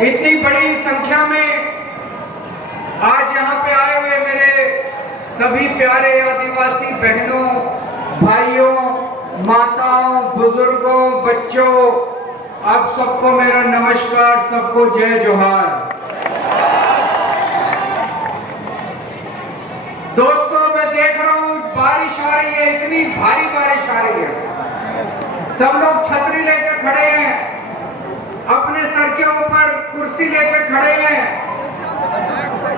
इतनी बड़ी संख्या में आज यहाँ पे आए हुए मेरे सभी प्यारे आदिवासी बहनों, भाइयों, माताओं, बुजुर्गों, बच्चों, आप सबको मेरा नमस्कार, सबको जय जोहार। दोस्तों, मैं देख रहा हूँ बारिश आ रही है, इतनी भारी बारिश आ रही है। सब लोग छतरी लेकर खड़े हैं, अपने सर के ऊपर कुर्सी लेकर खड़े हैं।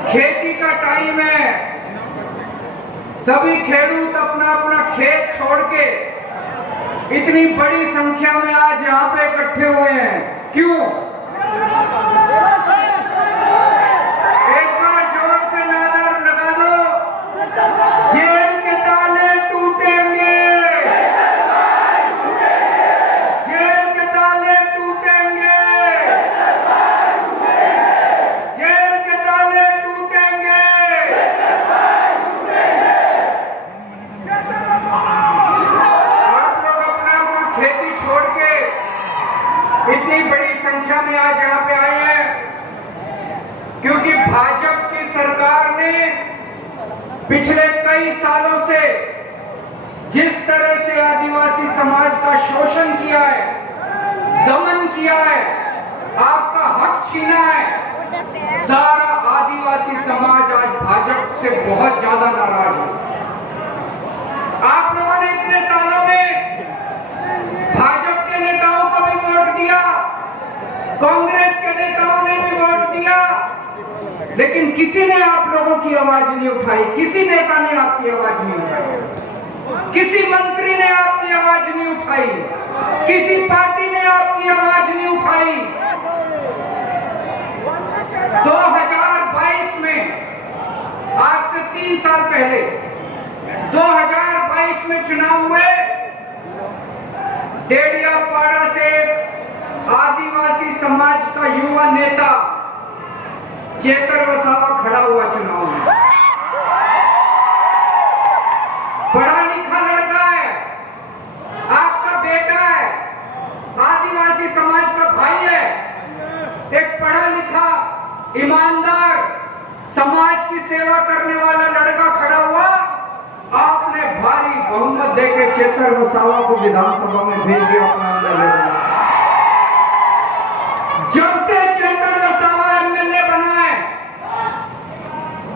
खेती का टाइम है, सभी खेडूत अपना अपना खेत छोड़ के इतनी बड़ी संख्या में आज यहाँ पे इकट्ठे हुए हैं। क्यों? एक बार जोर से नारा लगा दो, जेल के ताले टूटेंगे, जेल के ताले टूटेंगे, जेल के ताले टूटेंगे। आप लोग अपना अपना खेती छोड़ के इतनी बड़ी संख्या में आज यहाँ पे आए हैं क्योंकि भाजपा की सरकार ने पिछले कई सालों से जिस तरह से आदिवासी समाज का शोषण किया है, दमन किया है, आपका हक छीना है, सारा आदिवासी समाज आज भाजपा से बहुत ज्यादा नाराज है। आप लोगों ने इतने सालों में भाजपा के नेताओं को भी वोट दिया, कांग्रेस के नेताओं ने भी वोट दिया, लेकिन किसी ने आप लोगों की आवाज नहीं उठाई, किसी नेता ने आपकी आवाज नहीं उठाई, किसी मंत्री ने आपकी आवाज नहीं उठाई, किसी पार्टी ने आपकी आवाज नहीं उठाई। 2022 में, आज से 3 साल पहले 2022 में चुनाव हुए, डेडियापाड़ा से आदिवासी समाज का युवा नेता चेतर वसावा खड़ा हुआ चुनाव में। पढ़ा लिखा लड़का है, आपका बेटा है, आदिवासी समाज का भाई है, एक पढ़ा लिखा, ईमानदार, समाज की सेवा करने वाला लड़का खड़ा हुआ। आपने भारी बहुमत देके चेतर वसावा को विधानसभा में भेज दिया अपना एमएलए। जब से चेतर वसावा एमएलए बना है,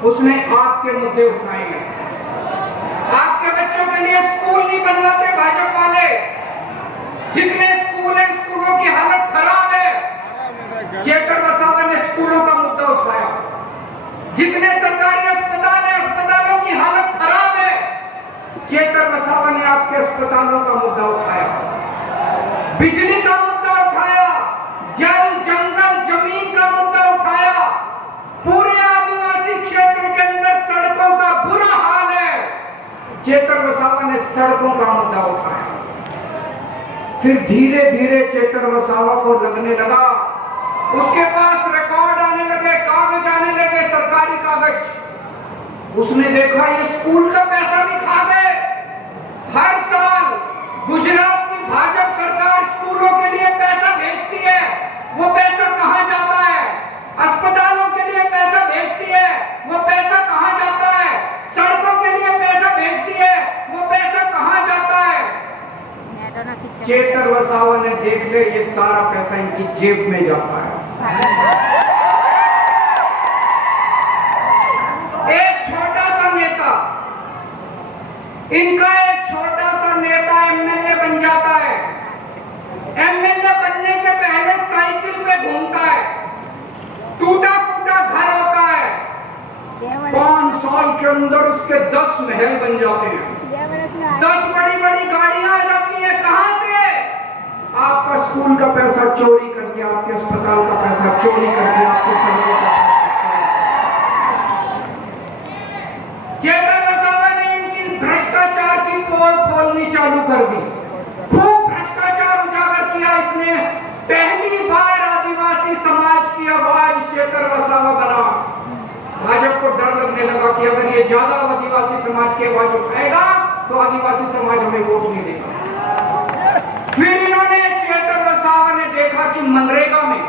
उसने आपके मुद्दे उठाए हैं। आपके बच्चों के लिए स्कूल नहीं बनवाते भाजपा वाले, जितने स्कूल हैं, स्कूलों की हालत खराब है, चेतर वसावा ने स्कूलों का मुद्दा उठाया। जितने सरकारी अस्पताल हैं, अस्पतालों की हालत खराब है, चेतर वसावा ने आपके अस्पतालों का मुद्दा उठाया। बिजली का मुद्दा उठाया, जल, जंगल, जमीन का मुद्दा उठाया। पूरे आदिवासी क्षेत्र के अंदर सड़कों का बुरा हाल है, चेतर वसावा ने सड़कों का मुद्दा उठाया। फिर धीरे धीरे चेतर वसावा को लगने लगा, उसके पास रिकॉर्ड आने लगे, कागज आने लगे, सरकारी कागज। उसने देखा ये स्कूल का पैसा भी खा गए। हर साल गुजरात की भाजपा सरकार स्कूलों के लिए पैसा भेजती है, वो पैसा कहां जाता है? अस्पतालों के लिए पैसा भेजती है, वो पैसा कहां जाता है? सड़कों के लिए पैसा भेजती है, वो पैसा कहां जाता है? चेतर वसावा ने देख ले, ये सारा पैसा इनकी जेब में जाता है। एक छोटा सा नेता, इनका एक छोटा सा नेता एमएलए बन जाता है। एमएलए बनने के पहले साइकिल पे घूमता है, टूटा फूटा घर होता है, 5 साल के अंदर उसके 10 महल बन जाते हैं, 10 बड़ी बड़ी गाड़ियां आ जाती हैं। कहां से? आपका स्कूल का पैसा चोरी करके, आपके अस्पताल का पैसा चोरी करके, आपके सड़कों का पैसा। चेतर वसावा ने इनकी भ्रष्टाचार की पोल खोलनी चालू कर दी, खूब भ्रष्टाचार उजागर किया इसने। पहली बार आदिवासी समाज की आवाज चेतर वसावा बना। भाजपा को डर लगने लगा कि अगर ये ज्यादा आदिवासी समाज की आवाज उठाएगा तो आदिवासी समाज हमें वोट नहीं देगा। फिर इन्होंने, चेतर वसावा ने देखा कि मनरेगा में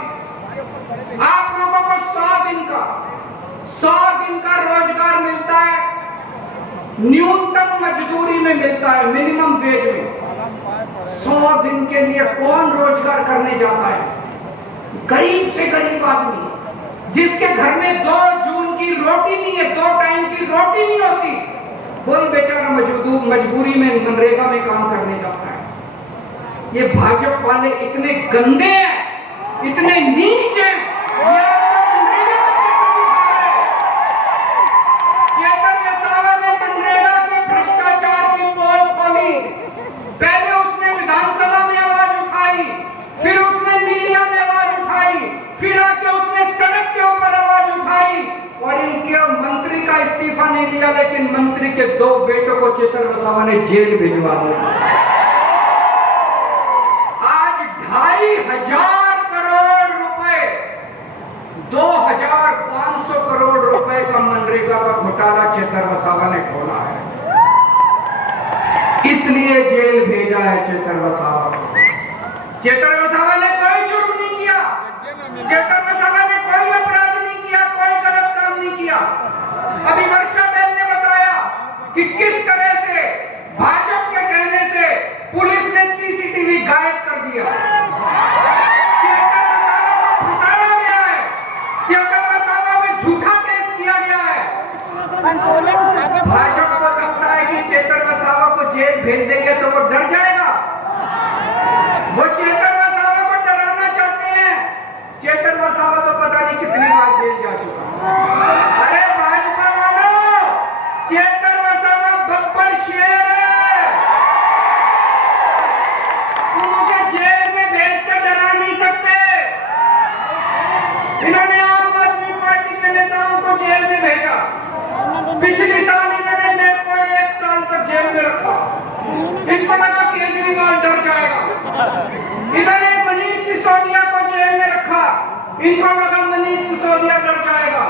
उनके लिए कौन रोजगार करने जाता है? गरीब से गरीब आदमी जिसके घर में 2 जून की रोटी नहीं है, 2 टाइम की रोटी नहीं होती, कोई बेचारा मजबूरी में मनरेगा में काम करने जाता है। ये भाजपा वाले इतने गंदे हैं, इतने नीच हैं, ये आपको मनरेगा का पैसा दिखा रहे हैं। चेतन वसावा ने मनरेगा के भ्रष्टाचार की पोल खोली। पहले उसने विधानसभा में आवाज उठाई, फिर उसने मीडिया में आवाज उठाई, फिर आके उसने सड़क के ऊपर आवाज उठाई और इनके मंत्री का इस्तीफा नहीं दिया, लेकिन मंत्री के 2 बेटों को चेतन वसावा ने जेल भिजवा दिया। आज 2,500 करोड़ रुपए, 2,500 करोड़ रुपए का मनरेगा का घोटाला चेतन वसावा ने खोला है, इसलिए जेल भेजा है चेतन वसावा को। चेतन वसावा ने कोई जुर्म नहीं किया, चेतन वसावा ने कोई अपराध नहीं किया, कोई गलत काम नहीं किया। अभी वर्षा बहन ने बताया कि किस तरह से भाजपा के कहने से पुलिस ने सीसीटीवी गायब कर दिया। चेतन वसावा को फंसाया गया है, चेतन वसावा में झूठा केस किया गया है। भाजपा को लगता है कि चेतन वसावा को जेल भेज देंगे तो वो डर जाएगा, वो चेतन वसावा को डराना चाहते हैं। चेतन वसावा तो पता नहीं कितनी बार जेल जा चुका। अरे भाजपा वालों, चेतन वसावा बब्बर शेर है, तुम उसे जेल में भेजकर डरा नहीं सकते। इन्होंने आम आदमी पार्टी के नेताओं को जेल में भेजा, पिछले साल इन्होंने मेरे को 1 साल तक जेल में रखा, इनको लगा केजरीवाल डर जाएगा। इन्होंने मनीष सिसोदिया को जेल में रखा, इनको लगा मनीष सिसोदिया डर जाएगा।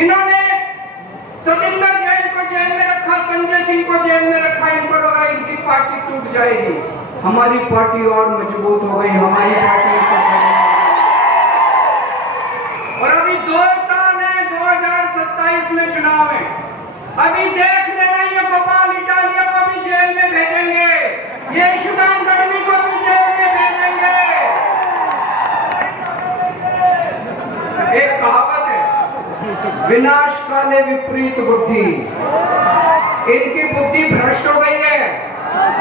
इन्होंने सविंदर जैन को जेल में रखा, संजय सिंह को जेल में रखा, इनको लगा इनकी पार्टी टूट जाएगी। हमारी पार्टी और मजबूत हो गई, हमारी पार्टी से और अभी 2 साल है, 2027 में चुनाव है। अभी देख लेना, ये गोपाल इटालिया को भी जेल में भेजेंगे, ये ईशुदान गढ़वी को भी जेल में भेजेंगे। एक कहावत है, विनाश काले विपरीत बुद्धि। इनकी बुद्धि भ्रष्ट हो गई है।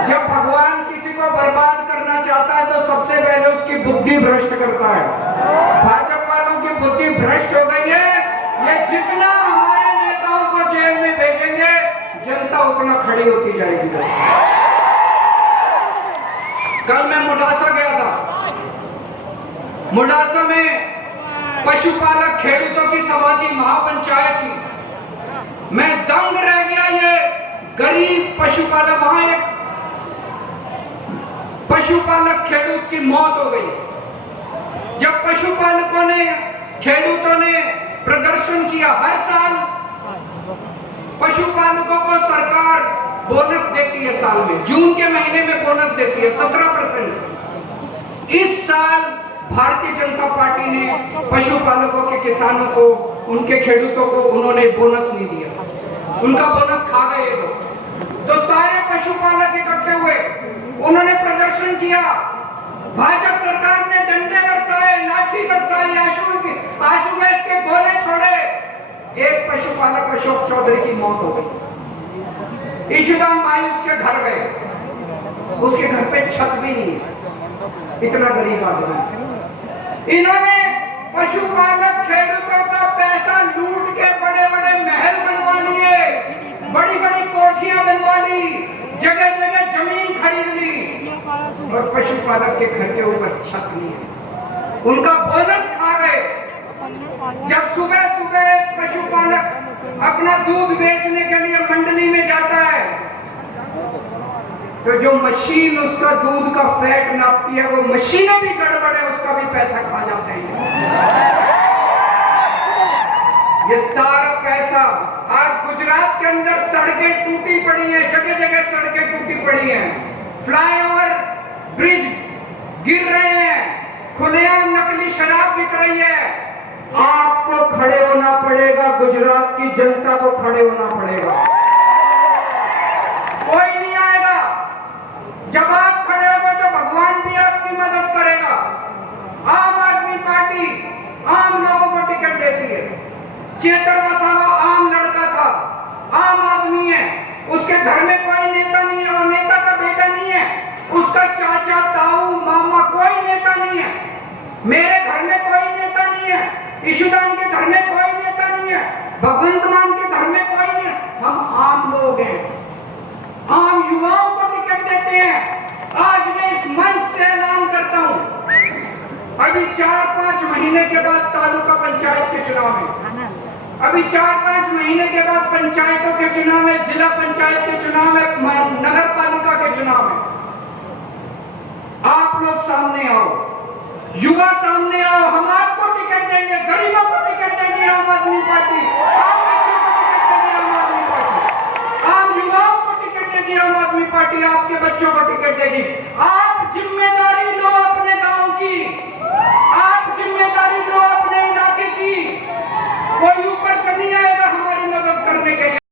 जब भगवान किसी को बर्बाद करना चाहता है तो सबसे पहले उसकी बुद्धि भ्रष्ट करता है। भाजपा वालों की बुद्धि भ्रष्ट हो गई है। ये जितना हमारे नेताओं को जेल में भेजेंगे, जनता उतना खड़ी होती जाएगी। कल मैं मुडासा गया था, मुडासा में पशुपालक खेडूतों की सभा थी, महापंचायत थी। मैं दंग रह गया, ये गरीब पशुपालक, वहां एक पशुपालक खेडूत की मौत हो गई। जब पशुपालकों ने, खेडूतों ने प्रदर्शन किया, हर साल पशुपालकों को सरकार बोनस देती है, साल में जून के महीने में बोनस देती है 17%। इस साल भारतीय जनता पार्टी ने पशुपालकों के किसानों को, उनके खेडूतों को उन्होंने बोनस नहीं दिया, उनका बोनस खा गए लोग। तो सारे पशुपालक इकट्ठे हुए, उन्होंने प्रदर्शन किया। भाजपा सरकार ने डंडे बरसाए, लाठी बरसाई, आंसू गैस के गोले छोड़े। एक पशुपालक अशोक चौधरी की मौत हो गई। ईशुदान भाई उसके घर गए, उसके घर पे छत भी नहीं है, इतना गरीब आदमी। इन्होंने पशुपालक खेडूतों का पैसा लूट के बड़े बड़े महल बनवा लिए, बड़ी बड़ी कोठियां बनवा ली, जगह जगह जमीन खरीद ली, और पशुपालक के घर के ऊपर छत नहीं है, उनका बोनस खा गए। जब सुबह सुबह पशुपालक अपना दूध बेचने के लिए मंडली में जाता है, तो जो मशीन उसका दूध का फैट नापती है, वो मशीनें भी गड़बड़ है, उसका भी पैसा खा जाते हैं। ये सारा पैसा, आज गुजरात के अंदर सड़कें टूटी पड़ी हैं, जगह जगह सड़कें टूटी पड़ी हैं, फ्लाईओवर ब्रिज गिर रहे हैं, खुलेआम नकली शराब बिक रही है। आपको खड़े होना पड़ेगा, गुजरात की जनता को खड़े होना पड़ेगा। कोई नहीं आएगा। जब आप खड़े होंगे तो भगवान भी चाचा, ताऊ, मामा, कोई नेता नहीं है। मेरे घर में कोई नेता नहीं है, ईशुदान के घर में कोई नेता नहीं है, भगवंत मान के घर में कोई नहीं है। हम आम लोग हैं, आम युवाओं को टिकट देते हैं। आज मैं इस मंच से ऐलान करता हूं, अभी 4-5 महीने के बाद तालुका पंचायत के चुनाव है, अभी 4-5 महीने के बाद पंचायतों के चुनाव है, जिला पंचायत के चुनाव है, नगर पालिका के चुनाव है। आप लोग सामने आओ, युवा सामने आओ, हम आपको टिकट देंगे, गरीबों को टिकट देंगे आम आदमी पार्टी, आम बच्चों को टिकट देंगे आम आदमी पार्टी, आम युवाओं को टिकट देगी आम आदमी पार्टी, आपके बच्चों को टिकट देगी। आप जिम्मेदारी लो,